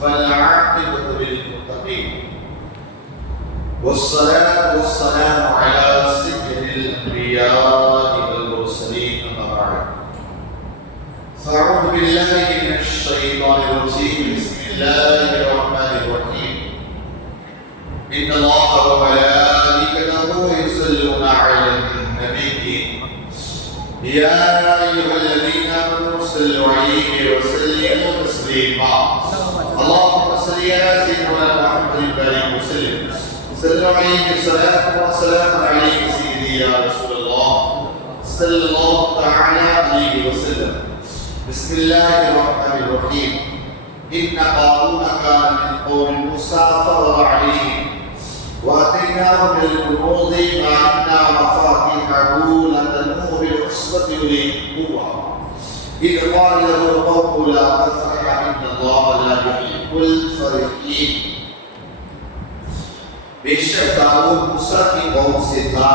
فالعاقبة للمتقين والصلاة والسلام على سيد الأنبياء والمرسلين أما بعد فأعوذ بالله من الشيطان الرجيم بسم الله الرحمن الرحيم إن الله وملائكته يصلون على النبي يا أيها الذين آمنوا صلوا عليه وسلموا تسليما اللهم صل على سيدنا محمد وآله وسلم صلوا عليه صلاة وسلام عليك سيدي يا رسول الله صلى الله تعالى عليه وسلم بسم الله الرحمن الرحيم إن قارون كان من قوم موسى فبغى عليهم وآتيناه من الكنوز ما إن مفاتيحه لتنوء بالعصبة أولي القوة إذ قال له قومه لا تفرح إن الله لا يحب الفرحين بے شک داؤد موسیٰ کی قوم سے تھا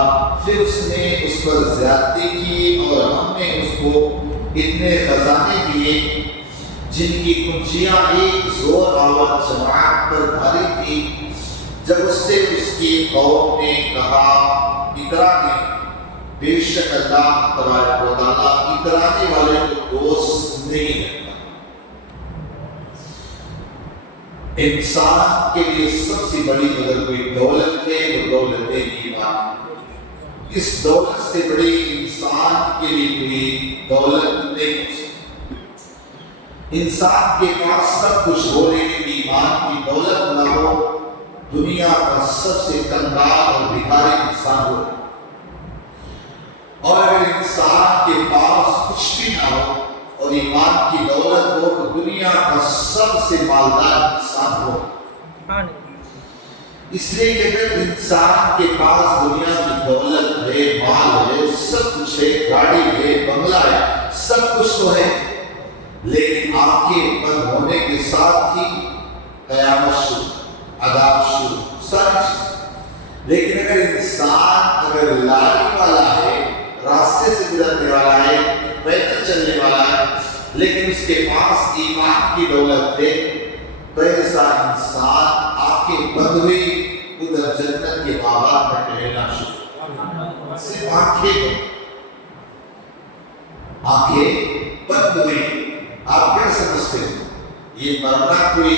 پھر اس نے اس پر زیادتی کی اور ہم نے اس کو اتنے خزانے دیے جن کی کنجیاں ایک زور آور جماعت پر بھاری تھی جب اس سے اس کی قوم نے کہا اترانے بے شک اللہ تبارک و تعالیٰ اترانے والے کو دوست نہیں رکھتا انسان کے لیے سب سے بڑی اگر کوئی دولت ہے وہ دولت ہے ایمان اس دولت سے بڑی انسان کے لیے کوئی دولت نہیں ہو سکتی انسان کے پاس سب کچھ ہو لیکن ایمان کی دولت نہ ہو دنیا کا سب سے کنگال اور بھکاری انسان ہو اور اگر انسان کے پاس کچھ بھی نہ ہو اور ایمان کی دولت ہو تو دنیا کا سب سے مالدار انسان ہو اس لیے کہ اگر انسان کے پاس دنیا کی دولت ہے مال ہے سب کچھ ہے گاڑی ہے بنگلہ ہے سب کچھ تو ہے لیکن آنکھیں بند ہونے کے ساتھ ہی قیامت شروع عذاب شروع ساری چیز لیکن اگر انسان اگر لاری والا ہے راستے سے گزرنے والا ہے پیدل چلنے والا ہے لیکن اس کے پاس ایمان کی دولت ہے تو ایسا انسان آنکھیں بند ہوئی ادھر جنت کے باغات میں ٹہلنا شروع صرف آنکھیں بند ہوئی آپ کیا سمجھتے ہیں یہ مرنا کوئی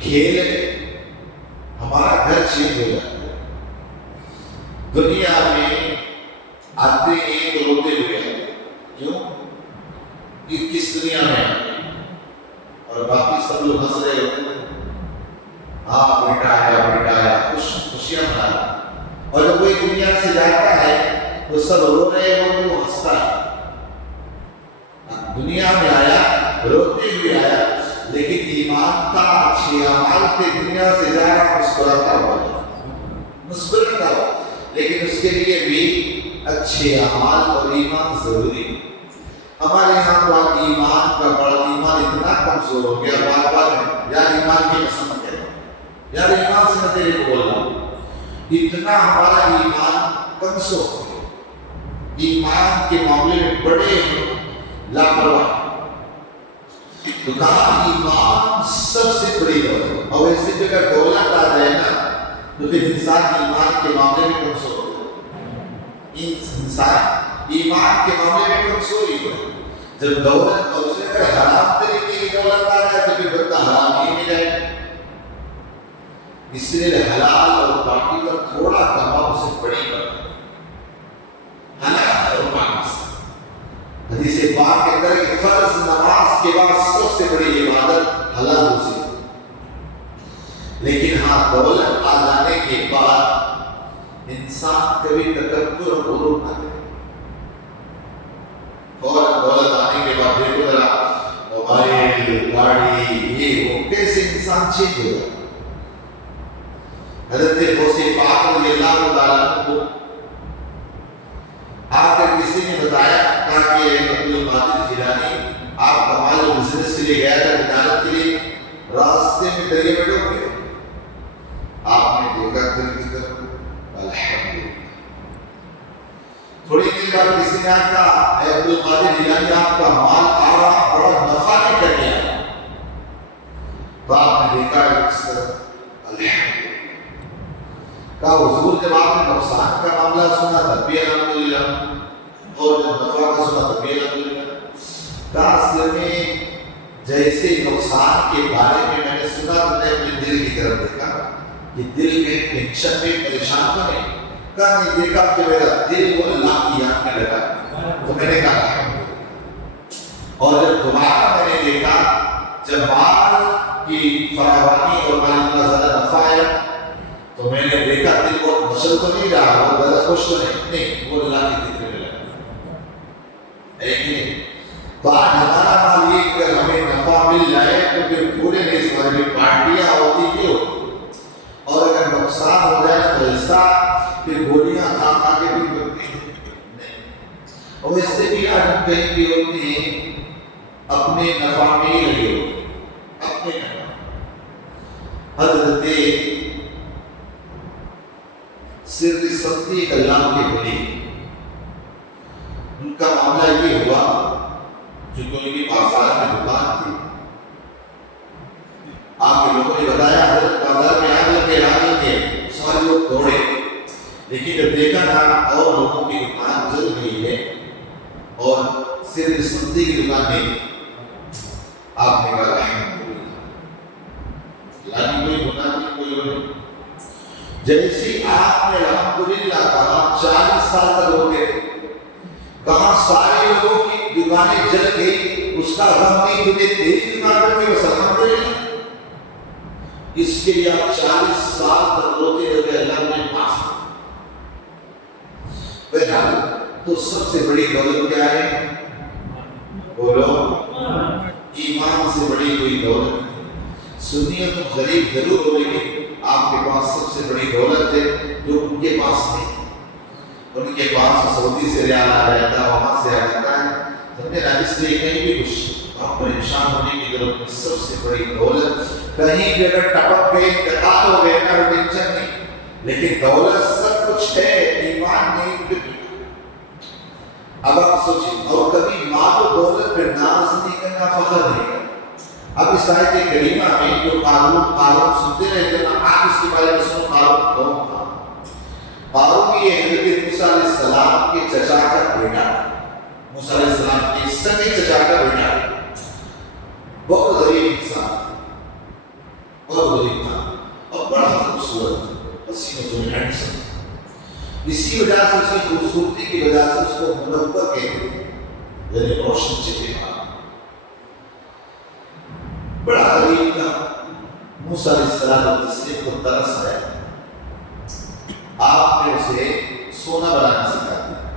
کھیل ہے ہمارا گھر چینج ہو جاتا ہے دنیا میں آتے ہیں تو روتے ہوئے آتے ہیں کیوں یہ کس دنیا میں اور باقی سب لوگ ہنس رہے ہوتے ہیں ہاں بیٹا آیا خوشیاں منا رہا اور جب کوئی دنیا سے جاتا ہے تو سب رو رہے ہوتے وہ ہنستا ہے دنیا میں آیا روتے ہوئے آیا لیکن ایمان کا اچھے اعمال کے دنیا سے جا رہا مسکراتا ہوا لیکن اس کے لیے بھی اچھے اعمال اور ایمان ضروری ہے ہمارے یہاں تو ایمان کا بڑا ایمان اتنا کمزور ہو گیا بار بار یار ایمان کی قسم ہے یار ایمان سے میں تیرے کو بول رہا ہوں اتنا ہمارا ایمان کمزور ہو گیا ایمان کے معاملے میں بڑے لاپرواہ تو کہا ایمان سب سے بڑی دولت اور اس سے اگر دولت آ جائے نا تو پھر انسان ایمان کے معاملے میں کمزور ہو انسان ایمان کے معاملے میں کمزوری ہو جب دولت اور اسے اگر حرام طریقے کی دولت آ جائے تو پھر بندہ حرام ہی میں جائے اس لیے حلال اور باقی کا تھوڑا کما اسے بڑی بات حلال اور باقی سے حدیث پاک کے اندر کہ فرض نماز کے بعد سب سے بڑی عبادت حلال روزی لیکن ہاں دولت آ جانے کے بعد انسان کبھی تکبر اور غرور نہ کرے فوراً دولت آنے کے بعد دیکھو ذرا موبائل گاڑی یہ وہ کیسے انسان چینج ہو جاتا حضرت غوث پاک رضی اللہ تعالیٰ کو آ کر کسی نے بتایا کہا کہ عبد القادر جیلانی آپ کمال بزنس کے لیے گیا تھا تجارت کے لیے راستے میں دریا بیٹھو گے آپ نے دیکھا دل کی طرف الحمدللہ تھوڑی دیر بعد کسی نے کہا اے عبد القادر جیلانی آپ کا مال آ رہا بڑا نفع نہیں کر گیا تو آپ نے دیکھا اس طرح الحمدللہ کہا حضور جب آپ نے نقصان کا معاملہ سنا تب بھی الحمدللہ اور جب نفع کا سنا تب بھی الحمدللہ کہا اصل میں جیسے نقصان کے بارے میں نے سنا تو میں اپنے دل کی طرف دیکھا کہ دل میں ٹینشن میں پریشان تو نہیں کہا نہیں دیکھا کہ میرا دل وہ اللہ کی یاد میں لگا تو میں نے کہا اور جب دوبارہ میں نے دیکھا جب مال کی فراوانی اور مال اتنا زیادہ نفع آیا تو میں نے دیکھا دل کو مشل تو نہیں رہا وہ غلط خوش تو نہیں وہ اللہ کی ذکر میں لگا ایک نہیں تو آج ہمارا مال یہ کہ ہمیں نفع مل جائے تو پھر پورے میں اس بارے میں پارٹیاں ہوتی یہ ہوتی اور اگر نقصان ہو جائے تو ایسا پھر گولیاں کھا کھا کے بھی بنتی نہیں اور اس سے بھی آج ہم کہیں بھی ہوتی ہیں اپنے نفع میں ہی لگے ہوتے اپنے نفع حضرت سر صدیق اللہ کے بلی ان کا معاملہ یہ ہوا جو کوئی بھی بازار میں دکان تھی آپ کے لوگوں نے بتایا حضرت بازار میں آگ لگے سارے لوگ دوڑے لیکن جب دیکھا تھا اور لوگوں کی دکان جل گئی ہے اور سر صدیق کی دکان نہیں آپ نے کہا الحمدللہ کوئی گناہ نہیں کوئی نہیں جیسی آپ نے الحمدللہ کہا 40 سال تک ہوتے کہاں سارے لوگوں کی دکانیں جل گئی اس کا غم نہیں تجھے تیری دکان پر بھی بس الحمدللہ اس کے لیے آپ 40 سال تک روتے رہتے اللہ نے معاف بہرحال تو سب سے بڑی دولت کیا ہے بولو ایمان سے بڑی کوئی دولت نہیں سنیے تو غریب ضرور ہو لیکن آپ کے پاس سب سے بڑی دولت ہے جو ان کے پاس نہیں ان کے پاس سعودی سے ریال آ جاتا ہے وہاں سے آ جاتا ہے سمجھے اس لیے کہیں بھی کچھ آپ پریشان ہونے کی ضرورت نہیں سب سے بڑی دولت کہیں بھی اگر ٹپک پہ انتقال ہو گئے نا ٹینشن نہیں لیکن دولت سب کچھ ہے ایمان نہیں اب آپ سوچیں اور کبھی مال و دولت پہ ناز نہیں کرنا فخر نہیں کرنا اب اس آیت کریمہ میں جو قارون سنتے رہتے ہیں آپ اس کے بارے میں سنو قارون کون تھا قارون یہ حضرت موسیٰ علیہ السلام کے چچا کا بیٹا موسیٰ علیہ السلام کے سگے چچا کا بیٹا بہت غریب انسان بہت غریب تھا اور بڑا خوبصورت پسینہ جو ہینڈسم اسی وجہ سے اس کی خوبصورتی کی وجہ سے اس کو منور کہتے ہیں یعنی روشن چہرے والا بڑا غریب تھا موسیٰ علیہ السلام کو ترس آیا آپ نے اسے سونا بنانا سکھا دیا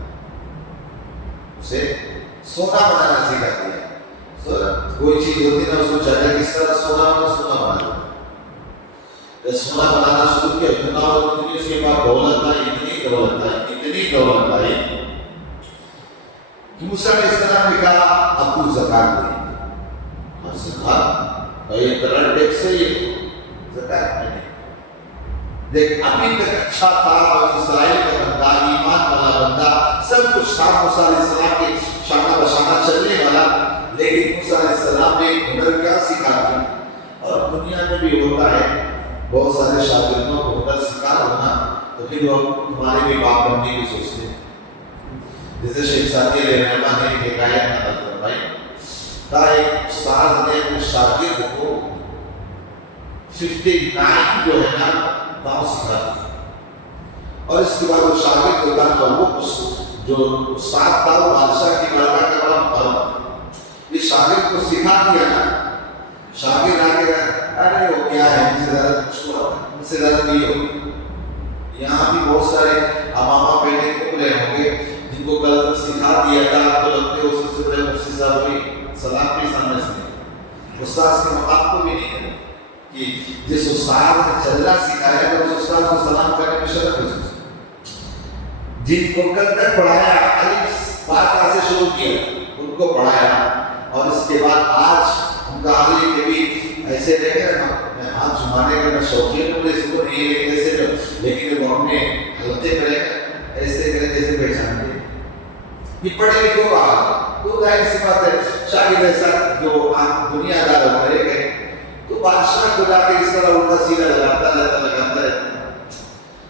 اسے سونا بنانا سکھا دیا کوئی چیز ہوتی نا اس کو چاہتا کس طرح سونا بنا جب سونا بنانا شروع کیا اتنا اور اس کے بعد دولت آئی اتنی دولت آئی موسیٰ علیہ السلام نے کہا ابو زکات دیں اور زکات یہ کرنٹ ٹیکس سے یہ زکات نہیں دیکھ ابھی تک اچھا تھا بنی اسرائیل کا بندہ ایمان والا بندہ سب کچھ تھا موسیٰ علیہ السلام کے شانہ بشانہ چلنے والا لیکن موسیٰ علیہ السلام نے ہنر کیا سکھا دیا اور دنیا میں بھی ہوتا ہے بہت سارے شاگردوں کو ہنر سکھا ہونا تو پھر وہ تمہارے بھی باپ بننے کی سوچتے ہیں جیسے شیخ ساتھی علیہ رحمہ نے ایک حکایت نقل کروائی کہا ایک استاد نے اپنے شاگرد کو 59 جو ہے نا داؤں سکھا دیا اور اس کے بعد وہ شاگرد کو کہا تو وہ جو استاد تھا وہ بادشاہ کی بارگاہ کا بڑا مقام یہ شاگرد کو سکھا دیا نا شاگرد آ کے ارے وہ کیا ہے ان سے زیادہ نہیں ہوگی یہاں بھی بہت سارے امامہ پہنے کھلے ہوں گے جن کو کل سکھا دیا تھا تو لگتے ہو سب سے بڑے مفتی صاحب ہوئی سلام بھی سامنے سے استاد کے مقام کو بھی نہیں ہے کہ جس استاد نے چلنا سکھایا تو اس استاد کو سلام کرنے میں شرف ہے جن کو کل تک پڑھایا الف با سے شروع کیا ان کو پڑھایا اور اس کے بعد آج ان کا عقلی کے بھی ایسے دیکھے میں ہاتھ جھمانے کا میں شوقین ہوں اس کو نہیں لیکن ایسے لیکن وہ اپنے حلتے کرے ایسے کرے جیسے پہچان دے یہ پڑھے لکھو رہا تو ظاہر سی بات ہے شاگرد ایسا جو دنیا دار کرے گئے تو بادشاہ کو جا کے اس طرح الٹا سیدھا لگاتا رہتا.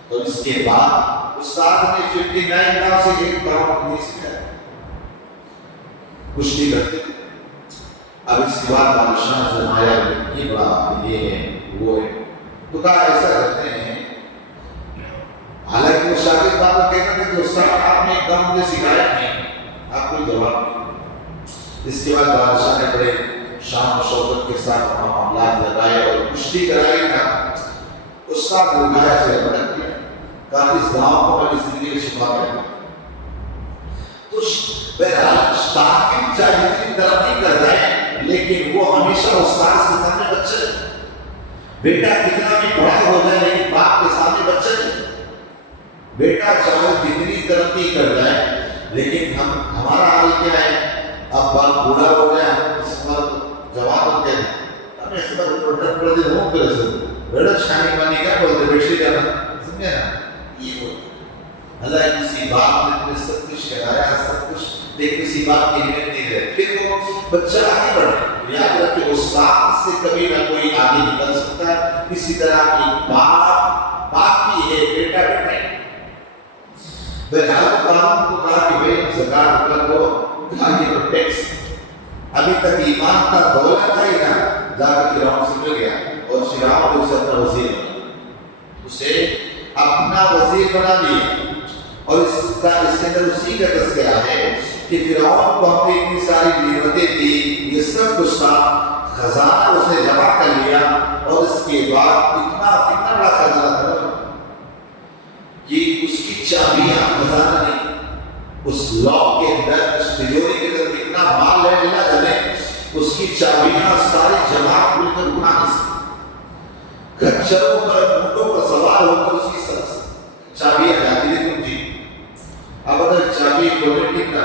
تو اس کے بعد استاد نے 59 گاؤں سے ایک گراؤنڈ نہیں سکھایا, کشتی کرتے. اب اس کے بعد بادشاہ نے فرمایا یہ بات یہ ہے وہ ہے, تو کہا ایسا کرتے ہیں. حالانکہ وہ شاگرد بات کو کہتا تھا کہ استاد آپ نے ایک دم مجھے سکھایا نہیں, آپ کوئی جواب نہیں. اس کے بعد بادشاہ نے بڑے شان و شوکت کے ساتھ اپنا معاملات لگائے اور کشتی کرائی. تھا استاد لگایا سے بھٹک گیا, کہا اس گاؤں کو میں زندگی میں چھپا کر دوں. تو بہرحال شاگرد چاہے جتنی ترقی کر رہے ہیں لیکن وہ ہمیشہ استاد کے سامنے بچہ ہے. بیٹا کتنا بھی بڑا ہو جائے لیکن باپ کے سامنے بچہ ہے. بیٹا چاہے جتنی ترقی کر جائے لیکن ہمارا حال کیا ہے, اب باپ بوڑھا ہو گیا اس پر جواب ہوتے ہیں ہم اس پر پروڈکٹ پڑھتے ہوں کرے سے بڑا شانی بانی کیا بولتے بیٹھے جانا سمجھے نا. یہ ہوتا اللہ کسی باپ نے سب کچھ کرایا سب کچھ لیکن کسی باپ کی اہمیت نہیں رہے. پھر وہ بچہ آگے بڑھے. یاد رکھے استاد سے کبھی نہ کوئی آگے نکل سکتا ہے. اسی طرح کی باپ کی ہے, بیٹا بیٹا ہے. بہرحال قانون کو کہا کہ بھائی زکات کا کو کھانے کو ٹیکس. ابھی تک ایمان کا دولت تھا ہی نا, جا کر فرعون سے مل گیا اور فرعون نے اسے اپنا وزیر بنا, اسے اپنا وزیر بنا دیا. اور اس کے اندر اسی کا تذکرہ ہے کہ فرعون کو ہم نے اتنی ساری نعمتیں دی, یہ سب کچھ تھا, خزانہ اس نے جمع کر لیا. اور اس کے بعد کتنا بڑا خزانہ تھا کہ اس کی چابیاں, خزانہ نہیں, اس لاک کے اندر اس تجوری کے اندر کتنا مال ہے اللہ جانے, اس کی چابیاں ساری جماعت مل کر اٹھا نہیں سکتی. کچروں پر اونٹوں پر سوار ہو کر اس کی چابیاں جاتی لیکن تھی. اب اگر چابی کھولے کتنا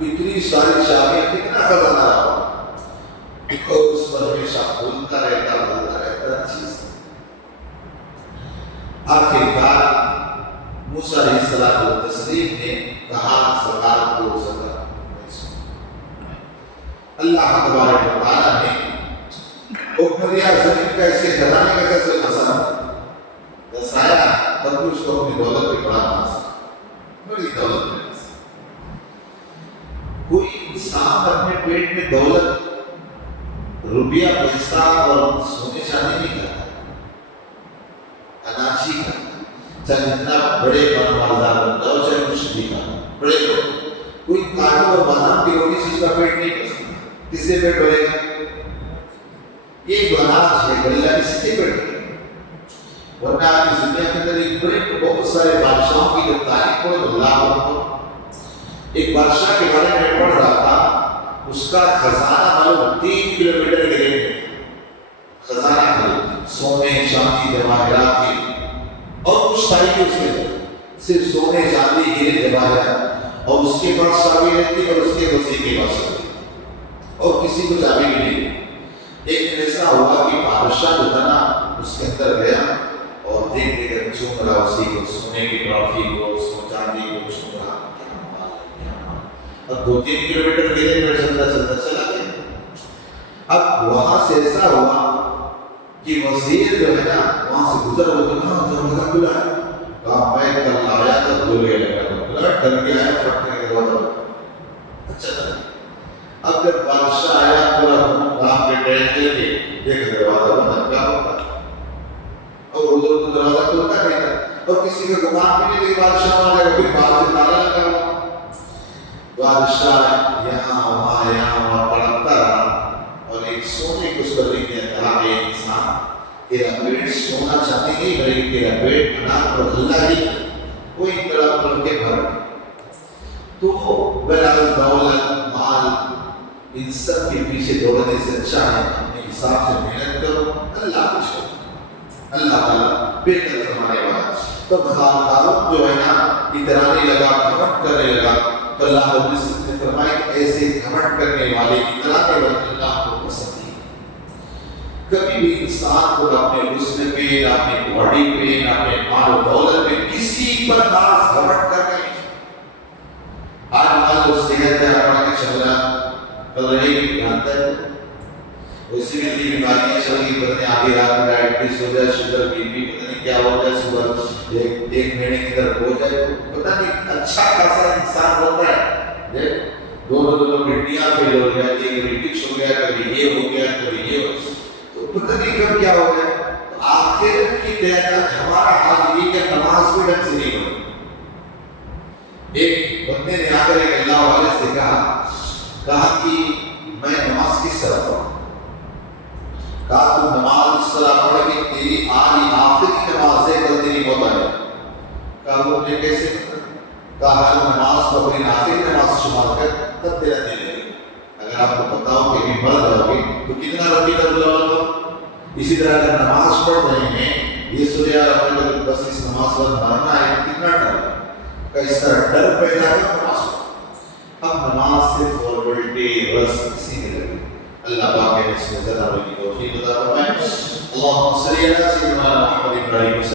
اتنی ساری چابیاں کتنا خزانہ رہا اور اس پر ہمیشہ بولتا رہتا چیز. آخرکار موسیٰ علیہ السلام و تسلیم نے کہا زکات کو زکات. اللہ تبارک و تعالیٰ نے حکم دیا زمین کا اس کے خزانے کا کیسے دسایا تب بھی اس کو اپنی دولت پہ بڑا ناز, بڑی دولت میں. کوئی انسان اپنے پیٹ میں دولت روپیہ پیسہ اور سونے چاندی نہیں کرتا, اناجی کرتا. چاہے جتنا بڑے مالدار ہوتا ہو چاہے کچھ بھی کا بڑے لوگ, کوئی کاجو اور بادام کی روٹی سے اس کا پیٹ نہیں کر سکتا. کس سے پیٹ بھرے گا؟ یہ جو اناج ہے غلہ اس سے پیٹ بھرے گا. ورنہ اس دنیا کے اندر ایک بڑے بہت سارے بادشاہوں کی جو تاریخ پڑھ اللہ کو, ایک بادشاہ کے بارے میں پڑھ رہا تھا, اس کا خزانہ معلوم 3 کلومیٹر کے ریٹ میں خزانہ معلوم, سونے چاندی جواہرات کی اور کچھ تاریخ اس کے اندر صرف سونے چاندی ہیرے جواہرات. اور اس کے پاس چابی رہتی اور اس کے وزیر کے پاس چابی اور کسی کو چابی بھی نہیں. ایک دن ایسا ہوا کہ بادشاہ جو تھا نا اس کے اندر گیا اور دیکھ کر چوم رہا اسی کو, سونے کی ٹرافی کو, اس کو چاندی کو چوم رہا. اب 2-3 کلومیٹر کے لیے چلتا چلا گیا. اب وہاں سے ایسا ہوا کہ وزیر جو ہے نا وہاں سے گزر ہوتا نا دروازہ کھلا ہے, کہا میں کل آیا تو بھول گیا لگا, ڈر گیا ہے فٹ کر کے دروازہ. اچھا اب جب بادشاہ آیا پورا کام کے ٹائم دے کے دیکھ دروازہ بند کیا ہوتا اور ادھر تو دروازہ کھلتا نہیں تھا اور کسی کا گمان بھی نہیں. بادشاہ آ گیا پھر باہر سے تالا لگا ہوا. بادشاہ یہاں تڑپتا رہا اور ایک سونے کو اس پر لکھ دیا, کہا اے انسان تیرا پیٹ سونا چاہتی نہیں بلکہ تیرا پیٹ اناج اور غلہ ہی کوئی تڑپ کر کے بھر. تو بہرحال دولت مال ان سب کے پیچھے دوڑنے سے اچھا ہے اپنے حساب سے محنت کرو, اللہ کچھ کرو, اللہ تعالیٰ بہتر فرمانے والا. تب خانقاہوں جو ہے نا اترانے لگا, گھمنڈ کرنے لگا, تو اللہ نے فرمایا کہ ایسے گھمنڈ کرنے والے اترانے والے اللہ کو پسند نہیں. کبھی بھی انسان کو اپنے حسن پہ, اپنی باڈی پہ, اپنے مال و دولت پہ کسی پر ناز گھمنڈ کرنا نہیں. آج مان لو صحت ہے, پڑھ کے چل رہا, کل رہی جانتا ہے ویسی بھی بیماریاں چل گئی، پتہ نہیں آدھی رات میں ڈائبٹیز ہو جائے، شوگر بی پی پتہ نہیں کیا ہو جائے، صبح ایک مہینے کے اندر ہو جائے، پتہ نہیں اچھا خاصا انسان ہوتا ہے، دونوں کڈنیاں فیل ہو جاتی ہے، کبھی ٹکس ہو گیا، کبھی یہ ہو گیا، کبھی یہ ہو، تو پتہ نہیں کب کیا ہو گیا۔ آخرت کی تحت ہمارا حال یہ کہ نماز بھی ڈھنگ سے نہیں پڑھی۔ ایک بندے نے آ کر ایک اللہ والے سے کہا کہ میں نماز کس طرح پڑھوں؟ کہا تو نماز اس طرح پڑھ کہ تیری آخری نماز ہے، کل تیری موت آئے۔ کہا وہ مجھے کیسے پتہ؟ کہا نماز کو اپنی آخری نماز شمار کر تب تیرا دل لگے۔ اگر آپ کو پتا ہو کہ ابھی مر جاؤ گے تو کتنا ربی قبل ہوگا۔ اسی طرح اگر نماز پڑھ رہے ہیں، یہ سوچے یار اپنے بس اس نماز پر مرنا ہے، کتنا ڈر کہ اس طرح ڈر پیدا کر نماز پڑھ۔ اب نماز سے فارورڈی رس اسی میں لگے۔ اللہ پاک اس میں زیادہ ہوگی توفیق عطا فرمائے۔ اللہم صلی علی سیدنا محمد